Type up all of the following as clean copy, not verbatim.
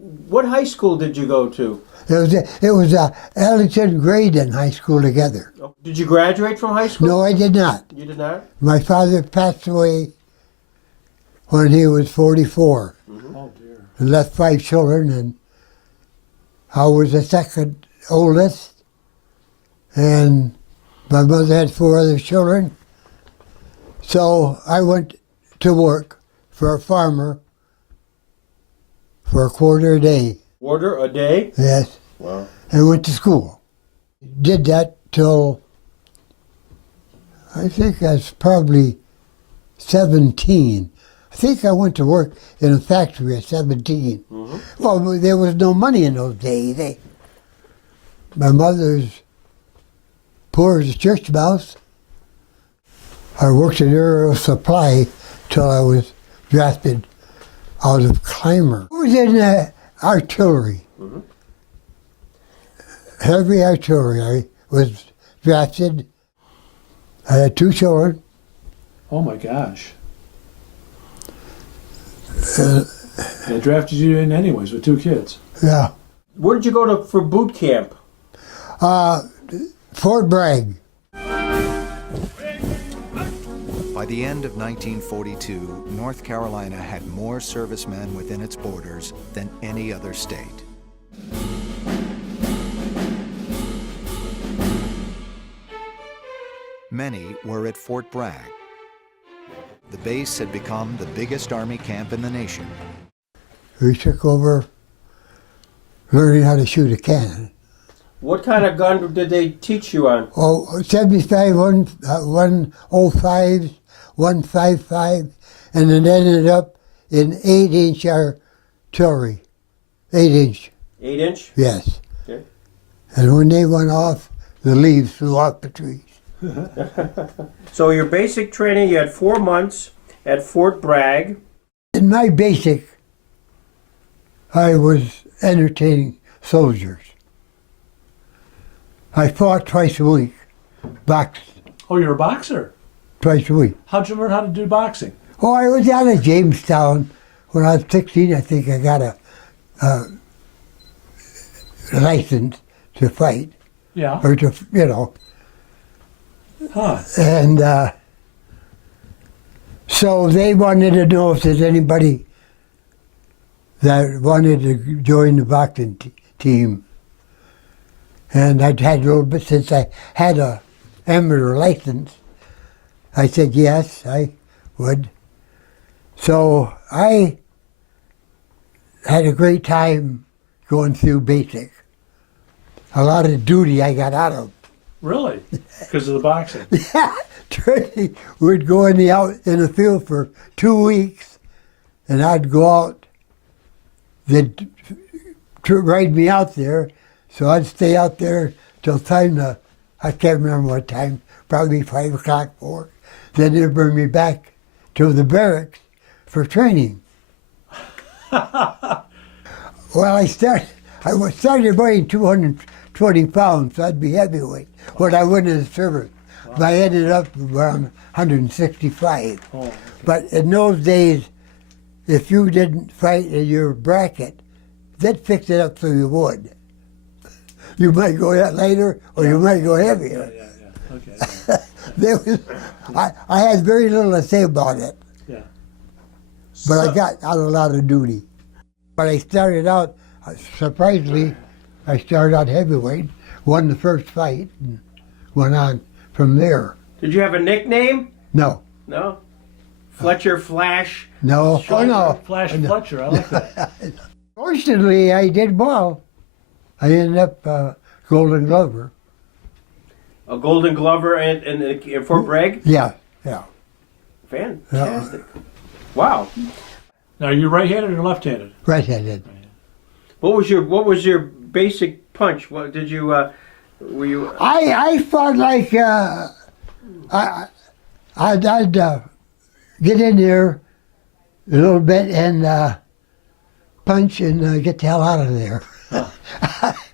What high school did you go to? It was Ellington grade in high school together. Did you graduate from high school? No, I did not. You did not? My father passed away when he was 44. Mm-hmm. Oh, dear. And left 5 children, and I was the second oldest. And my mother had 4 other children. So I went to work for a farmer for a quarter a day. Quarter a day? Yes. Wow. And went to school. Did that till I think I was probably 17. I think I went to work in a factory at 17. Mm-hmm. Well, there was no money in those days. My mother's poor as a church mouse. I worked at Aero Supply till I was drafted out of Clymer. I was in artillery. Mm-hmm. Heavy artillery. I was drafted. I had 2 children. Oh my gosh. They drafted you in anyways with 2 kids. Yeah. Where did you go to for boot camp? Fort Bragg. By the end of 1942, North Carolina had more servicemen within its borders than any other state. Many were at Fort Bragg. The base had become the biggest Army camp in the nation. We took over learning how to shoot a cannon. What kind of gun did they teach you on? Oh, 75, 105, 155, and it ended up in 8-inch artillery. 8-inch. 8-inch? Yes. Okay. And when they went off, the leaves flew off the trees. So your basic training, you had 4 months at Fort Bragg. In my basic, I was entertaining soldiers. I fought twice a week, boxed Oh, you're a boxer. twice a week. How'd you learn how to do boxing? Oh, I was out of Jamestown when I was 16. I think I got a license to fight, Yeah. or to, you know. Huh. And so they wanted to know if there's anybody that wanted to join the boxing team. And I'd had a little bit, since I had a amateur license, I said yes, I would. So I had a great time going through basic. A lot of duty I got out of. Really? Because of the boxing? Yeah, training. We'd go in the field for 2 weeks, and I'd go out. They'd ride me out there, so I'd stay out there till time to, I can't remember what time, probably 5 o'clock, 4. Then they'd bring me back to the barracks for training. Well, I started weighing 220 pounds, so I'd be heavyweight when I went into the service. Wow. But I ended up around 165. Oh. But in those days, if you didn't fight in your bracket, they'd fix it up so you would. You might go that lighter, or you might go heavier. Yeah. Okay. I had very little to say about it. Yeah. But I got out a lot of duty. But I started out, surprisingly, I started out heavyweight, won the first fight, and went on from there. Did you have a nickname? No. No? Fletcher Flash? No. Oh, no. Flash Fletcher, I like that. Fortunately, I did well. I ended up Golden Glover. A Golden Glover in Fort Bragg? Yeah. Fantastic. Wow. Now, are you right-handed or left-handed? Right-handed. What was your basic punch? What did you were you? I felt like I'd get in there a little bit and punch and get the hell out of there.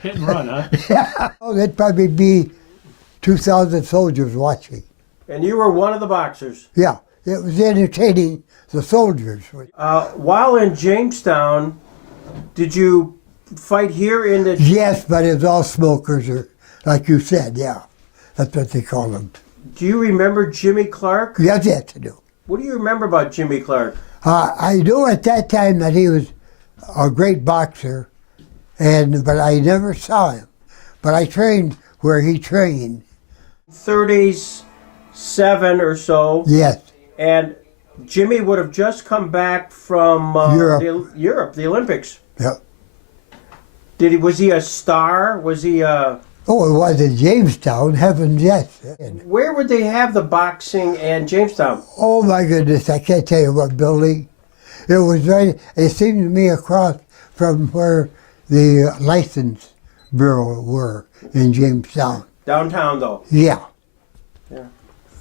Hit and run, huh? Yeah. Oh, there'd probably be 2,000 soldiers watching. And you were one of the boxers. Yeah, it was entertaining the soldiers. While in Jamestown, Did you fight here in the... Yes, but it's all smokers, or like you said, yeah. That's what they call them. Do you remember Jimmy Clark? Yes, yes, I do. What do you remember about Jimmy Clark? I knew at that time that he was a great boxer, but I never saw him. But I trained where he trained. 37 or so. Yes. And Jimmy would have just come back from Europe. the Olympics. Yep. Was he a star? Was he a... Oh, it was in Jamestown, heavens, yes. Where would they have the boxing and Jamestown? Oh my goodness, I can't tell you what building. It was right, it seemed to me across from where the license bureau were in Jamestown. Downtown, though. Yeah. Yeah.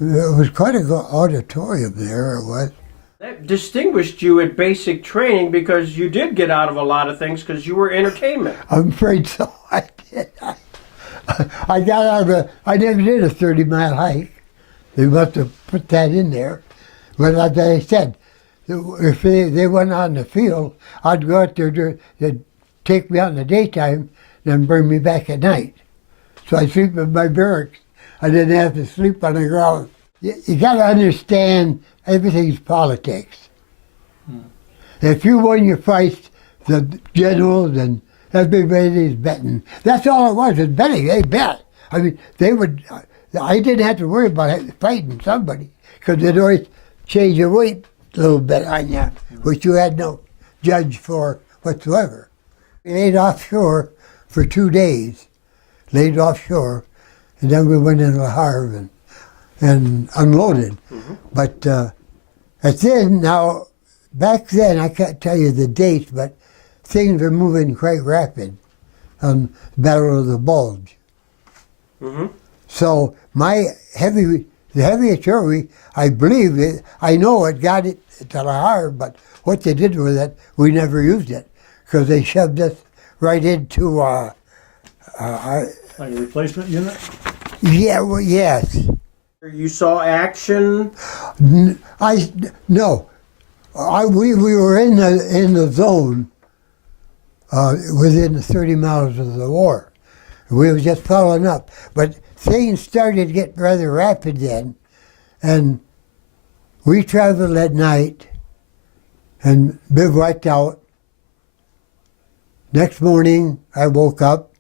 It was quite a good auditorium there, it was. That distinguished you at basic training because you did get out of a lot of things because you were entertainment. I'm afraid so. I did. I got out of I never did a 30-mile hike. They must have put that in there. But like I said, if they went on the field, I'd go out there, they'd take me out in the daytime, then bring me back at night. So I sleep in my barracks. I didn't have to sleep on the ground. You got to understand everything's politics. If you won your fights, the generals and everybody's betting. That's all it was betting. They bet. I mean, I didn't have to worry about fighting somebody because they'd always change your weight a little bit on you, which you had no judge for whatsoever. We laid offshore for 2 days, laid offshore, and then we went into the harbor and unloaded. Mm-hmm. But back then, I can't tell you the dates, but things were moving quite rapid on the Battle of the Bulge. Mm-hmm. So the heavy artillery, I believe it, I know it got it to the harbor, but what they did with it, we never used it because they shoved us right into like a replacement unit? Yeah, well, yes. You saw action? No. We were in the zone within 30 miles of the war. We were just following up. But things started to get rather rapid then. And we traveled at night and bivouacked out. Next morning, I woke up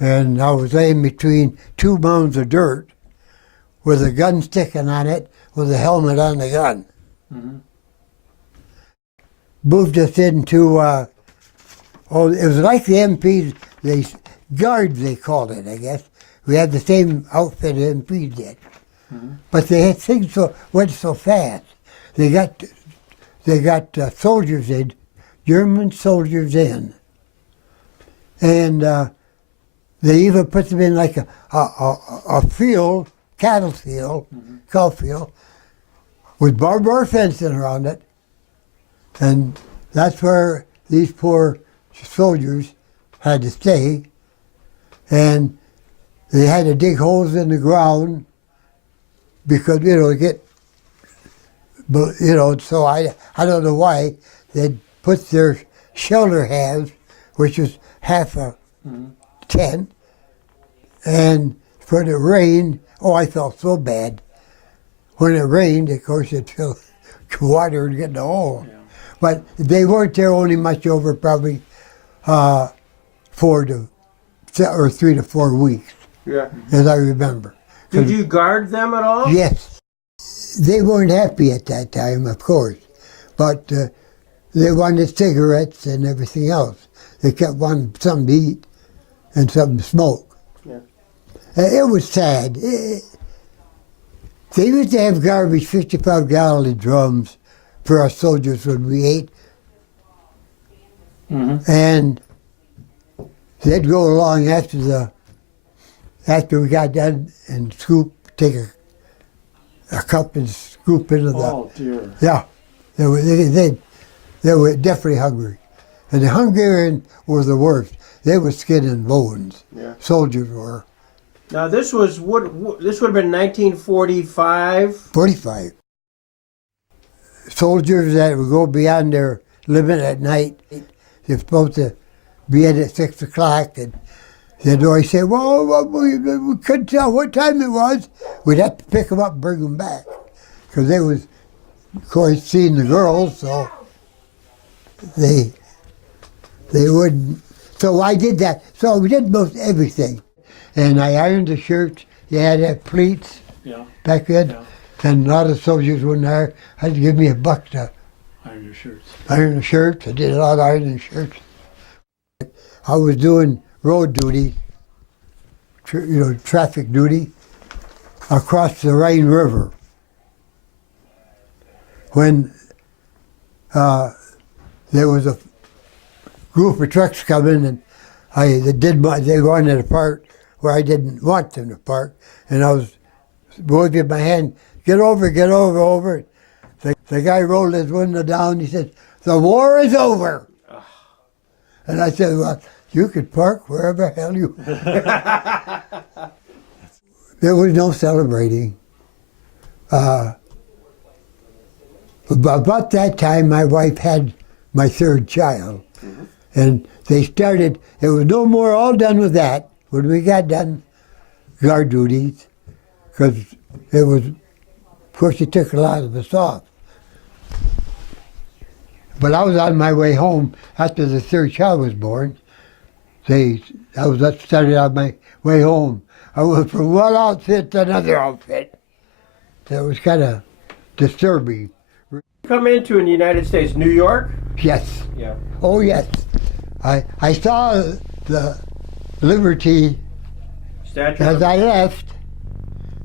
and I was laying between 2 mounds of dirt with a gun sticking on it with a helmet on the gun. Mm-hmm. Moved us into, it was like the MPs, guards they called it, I guess. We had the same outfit the MPs did. Mm-hmm. But things went so fast. They got soldiers in, German soldiers in. And they even put them in like a field, cattle field, mm-hmm. cow field, with barbed wire fencing around it. And that's where these poor soldiers had to stay. And they had to dig holes in the ground because, so I don't know why they'd put their shelter halves, which was half a tent, and when it rained, I felt so bad. When it rained, of course, it filled water and get in the hole. Yeah. But they weren't there only much over probably 3 to 4 weeks, as I remember. Did you guard them at all? Yes. They weren't happy at that time, of course, but they wanted cigarettes and everything else. They kept wanting something to eat and something to smoke. Yeah. It was sad. They used to have garbage 55-gallon drums for our soldiers when we ate. Mm-hmm. And they'd go along after we got done and take a cup and scoop into the... Oh, dear. Yeah. They were definitely hungry. And the Hungarians were the worst. They were skin and bones. Yeah. Soldiers were. Now this would have been 1945? 45. Soldiers that would go beyond their limit at night, They're supposed to be in at 6 o'clock, and they'd always say, well, we couldn't tell what time it was. We'd have to pick them up and bring them back. Because they was, of course, seeing the girls, so they wouldn't. So I did that. So we did most everything. And I ironed the shirts. You had to have pleats back then. Yeah. And a lot of soldiers wouldn't hire. Had to give me $1 to Iron your shirts. iron the shirts. I did a lot of ironing shirts. I was doing road duty, traffic duty, across the Rhine River. When there was a group of trucks coming, and they wanted to park where I didn't want them to park, and I was waving my hand, get over. The guy rolled his window down. He said, "The war is over." And I said, "Well, you could park wherever the hell you." There was no celebrating. About that time, my wife had my third child. Mm-hmm. And they started, it was no more all done with that when we got done guard duties, because it was, of course, it took a lot of us off. But I was on my way home after the third child was born. I started on my way home. I went from one outfit to another outfit. That was kind of disturbing. Come into in the United States, New York? Yes. Yeah. Oh, yes. I saw the Liberty Statue as of- I left,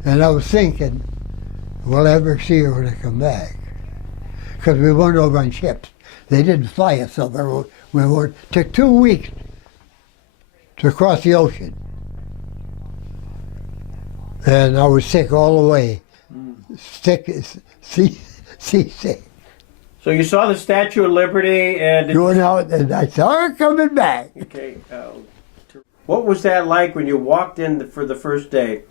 and I was thinking, will I ever see her when I come back? Because we weren't over on ships. They didn't fly us over. It took 2 weeks to cross the ocean. And I was sick all the way. Seasick. So you saw the Statue of Liberty and... Going out, and I saw her coming back. Okay. What was that like when you walked in for the first day?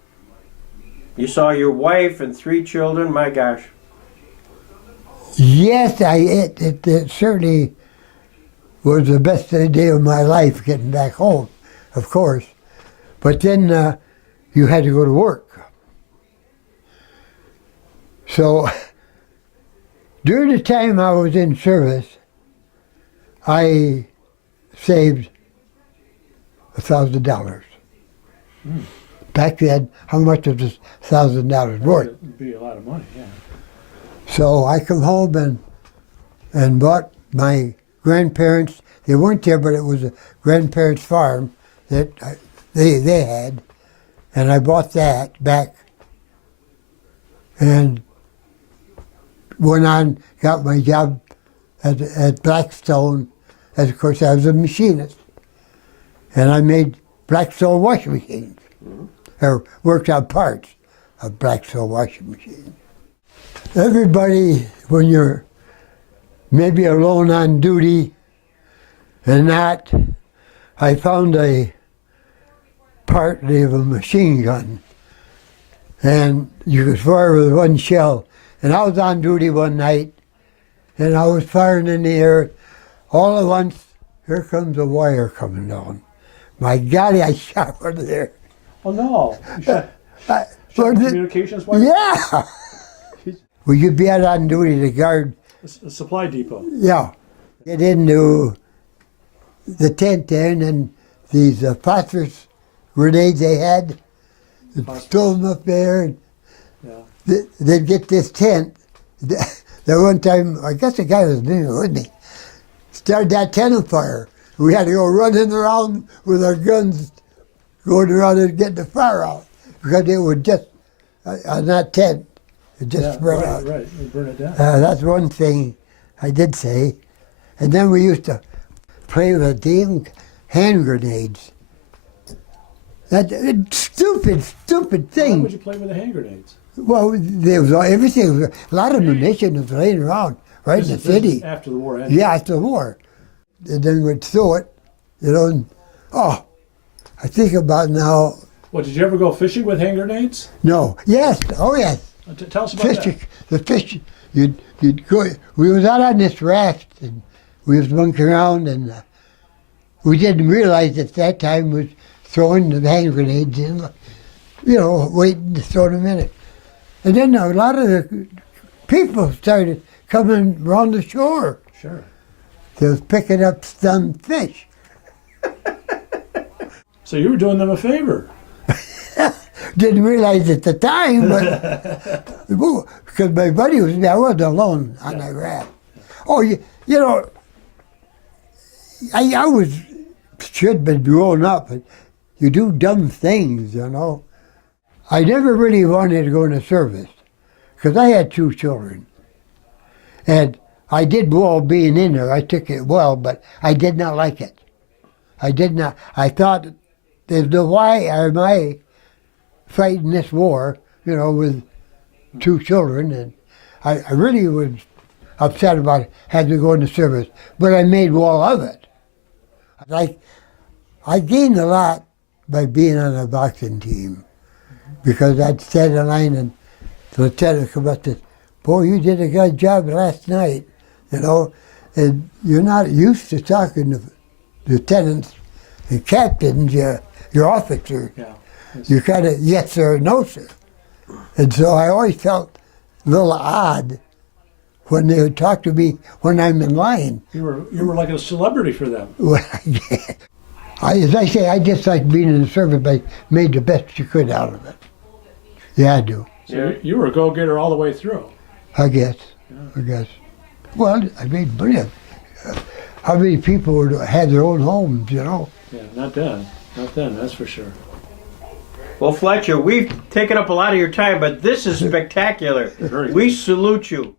You saw your wife and 3 children. My gosh. Yes, it certainly was the best day of my life getting back home, of course. But then you had to go to work. So during the time I was in service, I saved $1,000. Back then, how much was $1,000 worth? It would be a lot of money, yeah. So I come home and bought my grandparents. They weren't there, but it was a grandparents' farm that they had, and I bought that back and went on, got my job at Blackstone. As of course, I was a machinist, and I made Blackstone washing machines, or worked on parts of Blackstone washing machines. Everybody, when you're maybe alone on duty and not, I found a part of a machine gun, and you could fire with one shell. And I was on duty one night, and I was firing in the air. All at once, here comes a wire coming down. My God, I shot one of there. Oh no! You shot the communications wire? Yeah! We could be out on duty to guard. A supply depot. Yeah. Get into the tent there, and then these phosphorus grenades they had, throw them up there, and they'd get this tent. The one time, I guess the guy was doing it with me, started that tent on fire. We had to go running around with our guns, going around and getting the fire out, because it would just, on that tent, it just spread out. Right, you burn it down. That's one thing I did say. And then we used to play with damn hand grenades. That stupid thing. Why would you play with the hand grenades? Well, there was everything. A lot of munition was laying around right in the city. After the war ended. Yeah, after the war. And then we'd throw it, and I think about now. Well, did you ever go fishing with hand grenades? No. Yes. Oh, yes. Tell us about Fishing. The fish. You'd go. We was out on this raft, and we was bunking around, and we didn't realize at that time was throwing the hand grenades in, you know, waiting to throw them in it. And then a lot of the people started coming around the shore. Sure. They was picking up stunned fish. So you were doing them a favor. Didn't realize at the time, but because my buddy was there, I wasn't alone on that raft. Oh, you know, I was should have been grown up, but you do dumb things, you know. I never really wanted to go into service because I had 2 children, and I did well being in there. I took it well, but I did not like it. I did not. I thought, why am I fighting this war, you know, with 2 children? And I really was upset about it, had to go into service, but I made well of it. I gained a lot by being on a boxing team because I'd stand in line and the lieutenant come up and said, "Boy, you did a good job last night," you know, and you're not used to talking to lieutenants and captains, your officer. Yeah. You kind of yes sir, no sir. And so I always felt a little odd when they would talk to me when I'm in line. You were like a celebrity for them. Well, as I say, I just like being in the service. I made the best you could out of it. Yeah, I do. So you were a go-getter all the way through. I guess. Well, I made money. How many people had their own homes, you know? Yeah, not then. Not then, that's for sure. Well, Fletcher, we've taken up a lot of your time, but this is spectacular. Very good. We salute you.